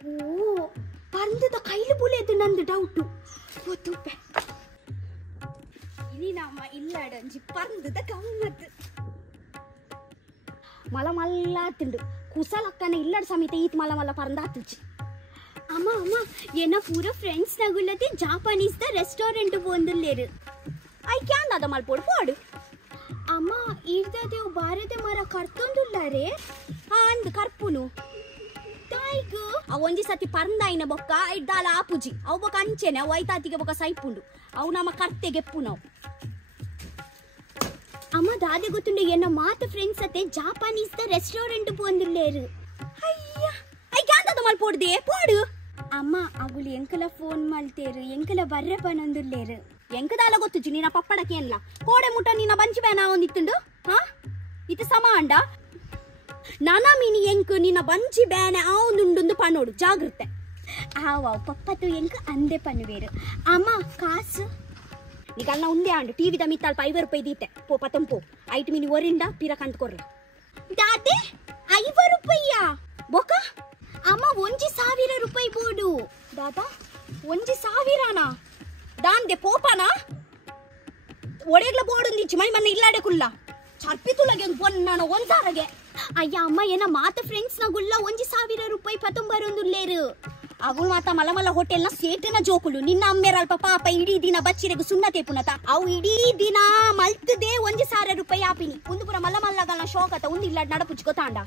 ಓ ಪಂದದ ಕೈಲು ಬುಲೆದು ನಂದು ಡೌಟು ಗೊತ್ತುಪ್ಪೆ ಇನಿ ನಮ್ಮ ಇಲ್ಲಡಂಜಿ ಪಂದದ ಗಮ್ಮತ್ ಮಲ ಮಲ್ಲಾತುಂಡು ಕುಸಲಕ್ಕನ ಇಲ್ಲಡ ಸಮೇತ ಈತ್ ಮಲ ಮಲ್ಲ ಪರಂದಾತುಜಿ ಅಮ್ಮ ಅಮ್ಮ ಏನ ಪೂರ ಫ್ರೆಂಡ್ಸ್ ನಗುಲ್ಲದೆ ಜಾಪಾನೀಸ್ ದ ರೆಸ್ಟೋರೆಂಟ್ ಬಂದುಲ್ಲೇರು ಐ ಕ್ಯಾನ್ ಅದ ಮಲ್ಪೋಡು ಪೋಡು ಅಮ್ಮ ಈರ್ದೇವು ಬಾರದೆ ಮರ ಕರ್ತೊಂದುಲ್ಲಾರೆ ಅಂದ್ ಕರ್ಪುನು ತಾಯ್ಗು ಅವ ಒಂಜಿ ಸತಿ ಪರಂದಾಯಿನ ಬೊಕ್ಕ ಇಡ್ದಾಲ ಆಪುಜಿ ಅವು ಬೊಕ್ಕ ಅಂಚೆನೆ ಅವು ಐತಾತಿಗೆ ಬೊಕ್ಕ ಸೈಪುಂಡು ಅವು ನಮ್ಮ ಕರ್ತೆಗೆಪ್ಪು ನಾವು ಅಮ್ಮ ದಾದೆ ಗೊತ್ತುಂಡು ಎನ್ನ ಮಾತ ಫ್ರೆಂಡ್ಸ್ ಅತ್ತೆ ಜಾಪಾನೀಸ್ ದ ರೆಸ್ಟೋರೆಂಟ್ ಬಂದುಲ್ಲೇರು ಅಯ್ಯ ಐ ಕ್ಯಾನ್ ಅದ ಮಲ್ಪೋಡ್ದೆ ಪೋಡು ಅಮ್ಮ ಅಗುಲು ಎಂಕಲ ಫೋನ್ ಮಲ್ತೇರು ಎಂಕಲ ಬರ್ರೆ ಬನೊಂದುಲ್ಲೇರು ಎಂಕದಾಲ ಗೊತ್ತುಜಿ ನೀನ ಪಪ್ಪಡಕ್ಕೆ ಅಲ್ಲ ಕೋಡೆ ಮುಟ್ಟ ನೀನ ಬಂಚಿ ಬೇನ ಒಂದಿತ್ತುಂಡು ಹಾ ಇದು ಸಮ ಅಂಡ ನಾನ ಮೀನಿ ಎಂಕು ನಿನ್ನ ಬಂಚಿ ಬೇನೆ ಆ ಒಂದುಂಡು ಪಣ್ಣೋಡು ಜಾಗ್ರತೆ ಆವಾವ್ ಪಪ್ಪತ್ತು ಎಂಕ ಅಂದೆ ಪನ್ನುವೇರು ಅಮ್ಮ ಕಾಸು ನೀಗಲ್ಲ ಉಂದೆ ಆಂಡು ಟಿವಿದ ಮಿತ್ತಲ್ಪ 5 ರೂಪಾಯಿ ದೀತೆ ಪೋ ಪತಂ ಪೋ ಐಟ್ ಮಿನಿ ಒರಿಂದ ಪಿರ ಕಂತ ಕೊರ್ರೆ ದಾದೆ 5 ರೂಪಾಯಿಯಾ ಬೊಕ ಅಮ್ಮ 1,000 ರೂಪಾಯಿ ಬೋಡು ದಾದಾ 1,000ನಾ ದಾಂದೆ ಪೋಪನ ಒಡೆಗ್ಲ ಬೋಡುಂದಿಚ್ಚು ಮೈ ಮನ್ನ ಇಲ್ಲಾಡೆ ಕುಲ್ಲ ಚರ್ಪಿತುಲಗೆ ಪೊನ್ನಾನ 1,000ಗೆ ಅಯ್ಯ ಅಮ್ಮ ಏನ ಮಾತ ಫ್ರೆಂಡ್ಸ್ ನಗುಲ್ಲ 1,000 ರೂಪಾಯಿ ಪತಂಬರೊಂದುಲ್ಲೇರು ಅಗುಳು ಮಾತ ಮಲಮಲ ಹೋಟೆಲ್ನ ಸೇಟನ ಜೋಕುಲು ನಿನ್ನ ಅಮ್ಮೆರಲ್ಪ ಪಾಪ ಇಡೀ ದಿನ ಬಚ್ಚಿರೆಗು ಸುಣ್ಣತೆ ಪುನತ ಅವು ಇಡೀ ದಿನ ಮಲ್ತದೆ 1,000 ರೂಪಾಯಿ ಆಪಿನಿ ಒಂದು ಪುರ ಮಲ್ಲಮಲ್ಲಗಲ್ಲ ಶೋಕತ ಒಂದು ಇಲ್ಲ ನಡಪುಚ್ಚು ಗೊತ್ತಾಂಡ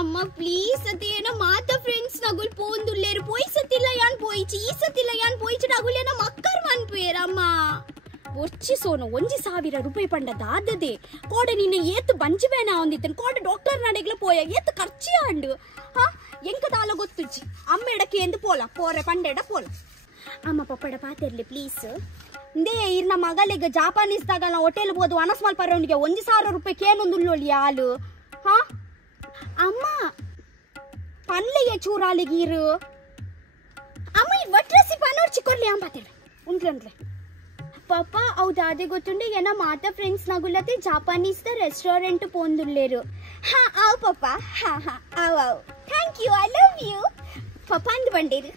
ಅಮ್ಮ ಪ್ಲೀಸ್ ಅದೇನ ಮಾತ ಫ್ರೆಂಡ್ಸ್ ನಗುಲ್ ಪೋಂದುಲ್ಲೇರು ಪೋಯ್ಸತಿಲ್ಲ ಯಾನ್ ಪೋಯ್ಚಿ ಈ ಸತಿಲ್ಲ ಯಾನ್ ಪೋಯ್ಚಿ ನಗುಲೇನ ಮಕ್ಕರ್ ಮನ್ಪೇರಮ್ಮ ಒಚ್ಚಿ ಸೋನು 1,000 ರೂಪಾಯಿ ಪಂಡ ದಾದದೆ ಕೋಡೆ ನಿನ್ನ ಏತ್ ಬಂಚಿಬೇನ ಒಂದಿತ್ತನ್ ಕೋಡೆ ಡಾಕ್ಟರ್ ನಡೆಗ್ಲ ಪೋಯ ಏತ್ ಖರ್ಚಿ ಆಂಡು ಹಾ ಎಂಕ ದಾಲ ಗೊತ್ತುಜ್ಜಿ ಅಮ್ಮೆಡಕ್ಕೆ ಎಂದು ಪೋಲ ಪೋರೆ ಪಂಡೆಡ ಪೋಲ ಅಮ್ಮ ಪಪ್ಪಡ ಪಾತಿರ್ಲಿ ಪ್ಲೀಸ್ ಇಂದೇ ಇರ್ನ ಮಗಲಿಗೆ ಜಾಪಾನೀಸ್ ದಾಗಲ್ಲ ಹೋಟೆಲ್ ಬೋದು ಅನಸ್ಮಾಲ್ ಪರವನಿಗೆ 1,000 ರೂಪಾಯಿ ಕೇನೊಂದುಲ್ಲೊಳಿ ಹಾಲು ಹಾ ಅಮ್ಮ ಪನ್ಲೆಗೆ ಚೂರಾಲಿಗೀರು ಅಮ್ಮ ಈ ವಟ್ರಸಿ ಪನ್ನೋಡ್ಚಿ ಕೊರ್ಲಿ ಅಂಬಾತಿರ ಉಂಟ್ಲಂದ್ರೆ ಪಾಪ ಅವು ದಾದೆ ಗೊತ್ತುಂಡು ಏನ ಮಾತ ಫ್ರೆಂಡ್ಸ್ ನಗುಲತೆ ಜಾಪಾನೀಸ್ ದ ರೆಸ್ಟೋರೆಂಟ್ ಪೋಂದುಲ್ಲೇರು ಹಾ ಆವ್ ಪಾಪ ಹಾ ಹಾ ಆವ್ ಆವ್ thank you I love you ಪಾಪ ಅಂದ್ ಬಂಡೇರು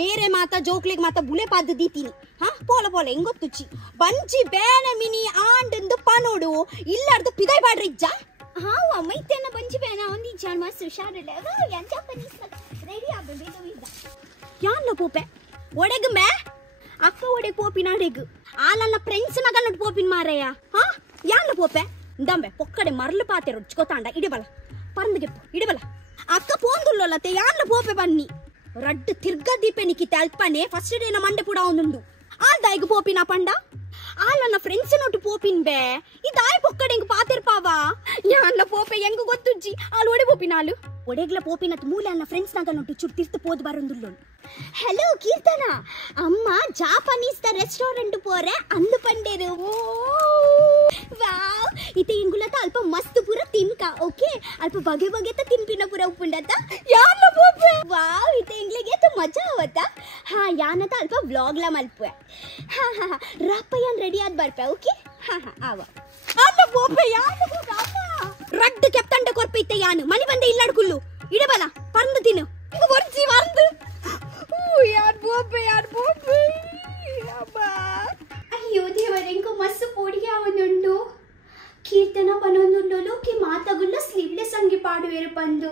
ಮೇರೆ ಮಾತ ಜೋಕ್ಲಿಗೆ ಮಾತ ಬುಲೆ ಪಾದ ದೀತೀನಿ ಹಾ ಪೋಲ ಪೋಲ ಹೆಂಗೊತ್ತುಚ್ಚಿ ಬಂಚಿ ಬೇನೆ ಮಿನಿ ಆಂಡಂದು ಪನೋಡು ಇಲ್ಲಾರ್ದು ಪಿದೈ ಬಾಡ್ರಿಜ್ಜ ಹಾವ ಮೈತೇನ ಬಂಚಿ ಬೇನ ಒಂದಿ ಜಾನ್ ಮಸ್ತ್ ಹುಷಾರಿಲ್ಲ ಯಾನ್ ಜಾಪಾನೀಸ್ ರೆಡಿ ಆಗ್ಬೇಕು ಇದ್ದ ಯಾನ್ಲ ಪೋಪೆ ಒಡೆಗ್ ಮೇ ಅಕ್ಕ ಒಡೆ ಪೋಪಿನ ಅಡೆಗ್ ಆಲನ್ನ ಫ್ರೆಂಡ್ಸ್ ನಗಲ್ ಪೋಪಿನ ಮಾರಯ್ಯ ಹಾ ಯಾನ್ಲ ಪೋಪೆ ದಂಬೆ ಪೊಕ್ಕಡೆ ಮರ್ಲು ಪಾತೆ ರುಚ್ಕೋತಾಂಡ ಇಡಿಬಲ ಪರಂದಗೆಪ್ಪು ಇಡಿಬಲ ಅಕ್ಕ ಪೋಂದುಲ್ಲೊಲ್ಲತೆ ಯಾನ್ಲ ಪೋಪೆ ಬನ್ನಿ ರಡ್ಡು ತಿರ್ಗ ದೀಪೆ ನಿಕ್ಕಿತೆ ಅಲ್ಪನೆ ಫಸ್ಟ್ ಡೇನ ಮಂಡೆ ಪುಡ ಒಂದುಂಡು ಆದಾಯ್ಗ ಪೋಪಿನ ಪಂಡ ಆಲನ್ನ ಫ್ರೆಂಡ್ಸ್ ನೋಟು ಪೋಪಿನ್ ಬೇ ಇದಾಯ್ ಪೊಕ್ಕಡೆ ಹೆಂಗ್ ಪಾತೆರ್ಪಾವ ಯಾನ್ಲ ಪೋಪೆ ಹೆಂಗ್ ಗೊತ್ತುಜ್ಜಿ ಆಲ್ ಒಡೆ ಪೋಪಿನ ಆಲು ಒಡೆಗ್ಲ ಪೋಪಿನತ್ ಮೂಲೆ ಅನ್ನ ಫ್ರೆಂಡ್ಸ್ ನಾಗ ನೋಟು ಚುಟ್ಟಿರ್ತು ಪೋದ್ ಬರೊಂದುಲ್ಲೊಳು ಹಲೋ ಕೀರ್ತನ ಅಮ್ಮ ಜಾಪಾನೀಸ್ ದ ರೆಸ್ಟೋರೆಂಟ್ ಪೋರೆ ಅಂದು ಪಂಡೇರು ವಾವ್ ಇತೆ ಇಂಗುಲತ ಅಲ್ಪ ಮಸ್ತ್ ಪೂರ ತಿನ್ಕ ಓಕೆ ಅಲ್ಪ ಬಗೆ ಬಗೆತ ತಿನ್ಪಿನ ಪೂರ ಉಪ್ಪುಂಡತ ಯಾನ ಪೋಪೆ ವಾವ್ ಇತೆ ಇಂಗ್ಲಿಗೆ ತ ಮಜಾ ಅವತ ಹಾ ಯಾನತ ಅಲ್ಪ ವ್ಲಾಗ್ ಲ ಮಲ್ಪೆ ಹಾ ಹಾ ರಪ್ಪಯ್ಯನ್ ರೆಡಿ ಆದ್ ಬರ್ಪೆ ಓಕೆ ಹಾ ಹಾ ಆವ ಅಲ್ಲ ಪೋಪೆ ಯಾನ ಪೋಪೆ ಅಮ್ಮ ರಡ್ಡ್ ಕೆಪ್ತಂಡ ಕೊರ್ಪೈತೆ ಯಾನು ಮನಿ ಬಂದೆ ಇಲ್ಲಾಡ್ಕುಲ್ಲು ಇಡಬಲ ಪರಂದು ತಿನ್ನು ಇಂಗ ವರ್ಜಿ ವರ್ದು ಯಾರ್ ಪೋಪೆ ಅಬ್ಬಾ ಅಯ್ಯೋ ದೇವರೇ ಇಂಕ ಮಸ್ತ್ ಪೋಡಿಗೆ ಅವನುಂಡು ಕೀರ್ತನ ಪನೊಂದುಂಡೋಲು ಕಿ ಮಾತಗುಲ್ಲ ಸ್ಲೀವ್ಲೆಸ್ ಅಂಗಿ ಪಾಡುವೇರು ಪಂದು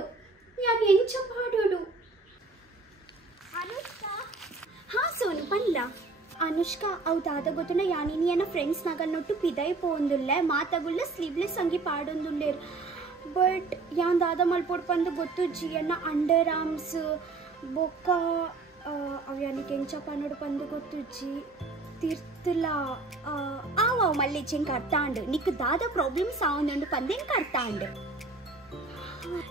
ಯಾನ್ ಎಂಚ ಪಾಡೋಡು ಅನುಷ್ಕಾ ಹಾ ಸೋನು ಪನ್ಲ ಅನುಷ್ಕಾ ಅವು ದಾದ ಗೊತ್ತುಂಡ ಯಾನಿನಿ ಏನ ಫ್ರೆಂಡ್ಸ್ ನಗನ್ನೊಟ್ಟು ಪಿದೈ ಪೋಂದುಲ್ಲೆ ಮಾತಗುಲ್ಲ ಸ್ಲೀವ್ಲೆಸ್ ಅಂಗಿ ಪಾಡೊಂದುಲ್ಲೇರು ಬಟ್ ಯಾನ್ ದಾದ ಮಲ್ಪೋಡ್ ಪಂದು ಗೊತ್ತುಜ್ಜಿ ಎನ್ನ ಅಂಡರ್ ಆರ್ಮ್ಸ್ ಬೊಕ್ಕ ಅವು ಯಾನಿಗೆ ಎಂಚ ಪನ್ನೋಡು ಪಂದು ಗೊತ್ತುಜ್ಜಿ ತಿರ್ತಲ ಆವ ಮಲ್ಲಿ ಚೆಂಕ ಅರ್ತಾಂಡು ನಿಕ್ ದಾದ ಪ್ರಾಬ್ಲಮ್ಸ್ ಆವೊಂದು ಪಂದೆಂಕ ಅರ್ತಾಂಡು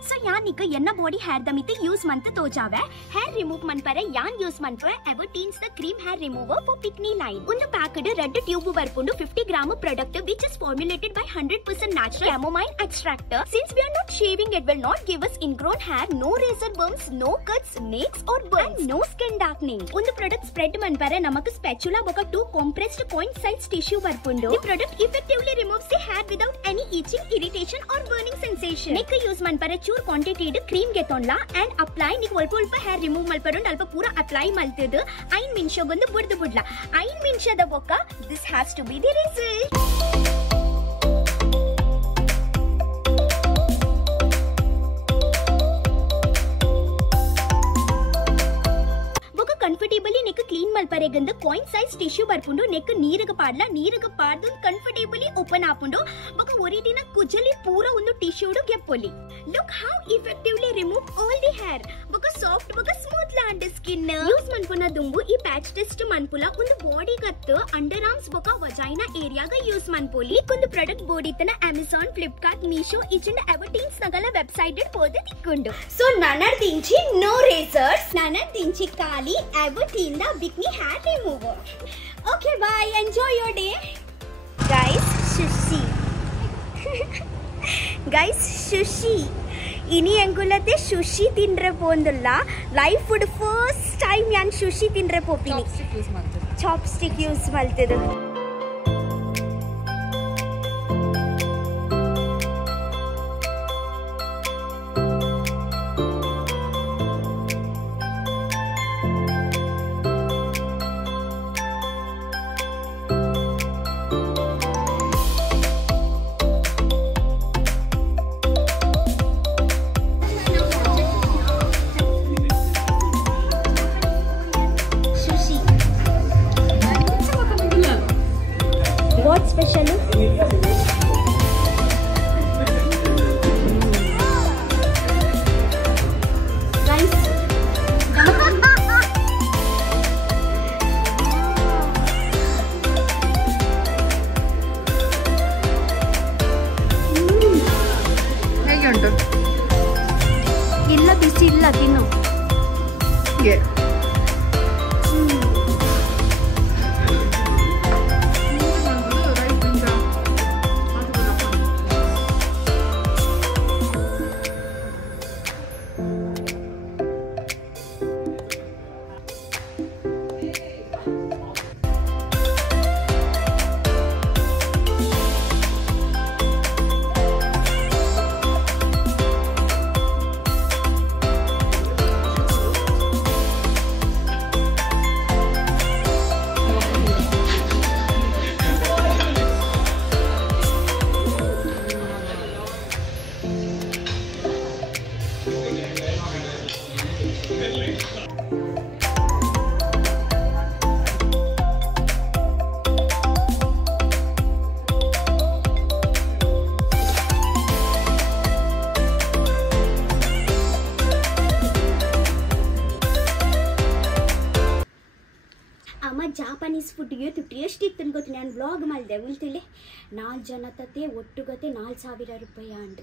ಸೊ ಯಾನ್ ನಿಕ ಎನ್ನ ಬಾಡಿ ಹೇರ್ ದ ಮಿತೆ ಯೂಸ್ ಮಂತ ತೋಜಾವೆ ಹೇರ್ ರಿಮೂವ್ ಮನ್ಪರೆ ಯಾನ್ ಯೂಸ್ ಮನ್ಪರೆ ಎವರ್ಟೀನ್ಸ್ ದ cream hair remover for bikini line ಒಂದು ಪ್ಯಾಕೆಡ್ ರೆಡ್ ಟ್ಯೂಬ್ ಬರ್ಪುಂಡು 50 gram product which is formulated by 100% natural chamomile extract. Since we are not shaving, it will not give us ingrown hair, no razor burns, no cuts, nicks or burns, and no skin darkening. ಒಂದು product spread ಮನ್ಪರೆ ನಮಕ spatula ಬೊಕ 2 compressed point size tissue ಬರ್ಪುಂಡು. The product effectively removes the hair without any itching, irritation or burning sensation. ನಿಕ use ಮನ್ಪರೆ ಮಲ್ಪರೆ ಚೂರ್ quantity ಇಡ್ cream ಗೆ ತೊಂಡ್ಲಾ ಅಂಡ್ ಅಪ್ಲೈ ನಿಕ್ ಒಲ್ಪ ಹೇರ್ ರಿಮೂವ್ ಮಲ್ಪರೆ ಉಂಡು ಅಲ್ಪ ಪೂರ ಅಪ್ಲೈ ಮಲ್ತದು 5 ನಿಮಿಷಗೊಂದು ಬುಡ್ದು ಬುಡ್ಲ 5 ನಿಮಿಷದ ಬೊಕ್ಕ this has to be the result. Comfortably neck clean ಮಲ್ಪರೆಗಂದು ಪಾಯಿಂಟ್ ಸೈಜ್ ಟಿಶ್ಯೂ ಬರ್ಪುಂಡು ನೆಕ್ ನೀರಿಗೆ ಪಾಡ್ದು ಕಂಫರ್ಟೇಬಲಿ ಓಪನ್ ಆಪುಂಡು ಬೊಕ ಒರಿಟಿನ ಕುಜಲಿ ಪೂರ ಒಂದು ಟಿಶ್ಯೂಡು ಗೆಪ್ಪೊಲಿ. Look how effectively remove all the hair ಬೊಕ ಸಾಫ್ಟ್ ಬೊಕ ಸ್ಮೂತ್ ಲಾಂಡ್ ಸ್ಕಿನ್ ಯೂಸ್ ಮನ್ಪುನ ದುಂಬು ಈ ಪ್ಯಾಚ್ ಟೆಸ್ಟ್ ಮನ್ಪುಲ ಒಂದು ಬಾಡಿ ಗತ್ತು ಅಂಡರ್ ಆರ್ಮ್ಸ್ ಬೊಕ ವಜೈನಾ ಏರಿಯಾಗ ಯೂಸ್ ಮನ್ಪೊಲಿ. ಒಂದು ಪ್ರಾಡಕ್ಟ್ ಬೋಡಿತನ ಅಮೆಜಾನ್ ಫ್ಲಿಪ್ಕಾರ್ಟ್ ಮೀಶೋ ಇಚಿಂದ ಎವರ್ಟೀನ್ಸ್ ನಗಲ ವೆಬ್ಸೈಟ್ ಪೋದೆ ತಿಕ್ಕೊಂಡು. ಸೊ ನನರ್ ದಿಂಚಿ ನೋ ರೇಸರ್ಸ್ ನನರ್ ದಿಂಚಿ ಖಾಲಿ ಎವರ್ಟೀನ್ ದ bikini hair remover. Okay bye, enjoy your day guys. Sushi ഇനി എങ്കുലത്തെ സുഷി തിൻറെ പോന്നില്ല ലൈഫ് ഫുഡ് ഫസ്റ്റ് ടൈം ഞാൻ സുഷി തിൻറെ പോപ്പിനി ചോപ്സ്റ്റിಕ್ യൂസ് മಲ್ತದು. What special? Rice. ಹೇಗೆ ಉಂಟು? ಇಲ್ಲ ಬಿಸಿ ಇಲ್ಲ ತಿನ್ನು. ಅಮ್ಮ ಜಾಪಾನೀಸ್ ಫುಡ್ಗೆ ಟೇಸ್ಟ್ ಇತ್ತು ಅನ್ಕೋತೀನಿ. ನಾನು ಬ್ಲಾಗ್ ಮಾಡಿದೆ ಉಳ್ತಿಲೆ 4 ಜನ ತತೆ ಒಟ್ಟುಗತೆ 4,000 ರೂಪಾಯಿ ಅಂಡ್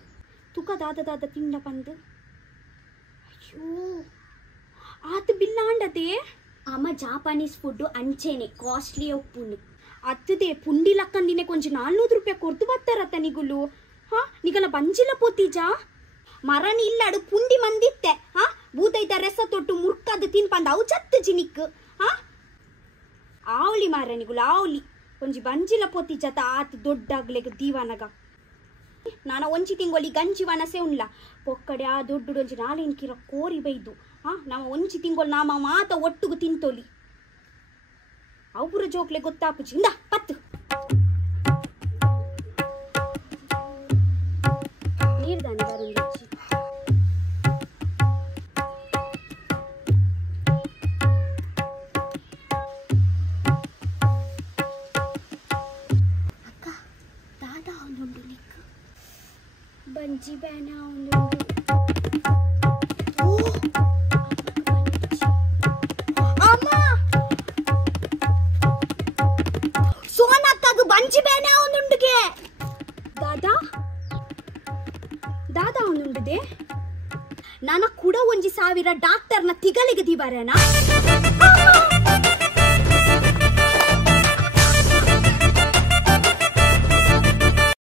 ತುಕ ದಾದ ತಿಂಡ ಬಂದು ಅಯ್ಯೋ ಆತ ಬಿಲ್ಲ ಅಂಡತೆ. ಅಮ್ಮ ಜಾಪಾನೀಸ್ ಫುಡ್ಡು ಅಂಚೆನೆ ಕಾಸ್ಟ್ಲಿ ಒಪ್ಪುಂಡು ಅತ್ತದೆ ಪುಂಡಿ ಲಕ್ಕಂದಿನೇ ಕೊಂಚ 400 ರೂಪಾಯಿ ಕೊರ್ತು ಬರ್ತಾರತ್ತ ನಿಗುಲು. ನಿಗಲ ಬಂಜಿಲ್ಲ ಪೋತಿಜಾ ಮರನಿ ಇಲ್ಲಾಡು ಪುಂಡಿ ಮಂದಿತ್ತೆ ಬೂತೈತ ರೆಸ ತೊಟ್ಟು ಮುರ್ಕದ್ದು ತಿನ್ಪಂದ ಅವು ಚತ್ತು ಜಿನಿಕ್ ಆವ್ಲಿ ಮಾರನಿಗುಲು ಆವ್ಲಿ ಒಂಜಿ ಬಂಜಿಲ ಪೋತಿ ಜತ ಆತ್ ದೊಡ್ಡಾಗ್ಲೆಗ್ ದೀವಾನಗ ನಾನ ಒಂಜಿ ತಿಂಗೊಲಿ ಗಂಜಿ ವನಸೆ ಉಣ್ಲ ಪೊಕ್ಕಡೆ ಆ ದೊಡ್ಡ ಒಂಜಿ 4 ಕಿರ ಕೋರಿ ಬೈದು ನಾಮ ಒಂಜಿ ತಿಂಗೊಲ್ ನಾಮ ಮಾತ ಒಟ್ಟುಗು ತಿಂತೋಲಿ ಅವ್ರ ಜೋಕ್ಲೆ ಗೊತ್ತಾಪುಜಿ ಇಂದ ಪತ್ತು ನೀರ್ದಾನೆ ಬರುಂದು ಬಂಜಿ ಬ್ಯಾನ ಅಮ್ಮ ಸೋನಕ್ಕದು ಬಂಜಿ ಬ್ಯಾನ ಅವನುಂಡುಗೆ ದಾದಾ ಅವನುಂಡುದೆ ನಾನ ಕೂಡ ಒಂಜಿ 1000 ಡಾಕ್ಟರ್ನ ತಿಗಲಿಗೆ ದಿವಾರನಾ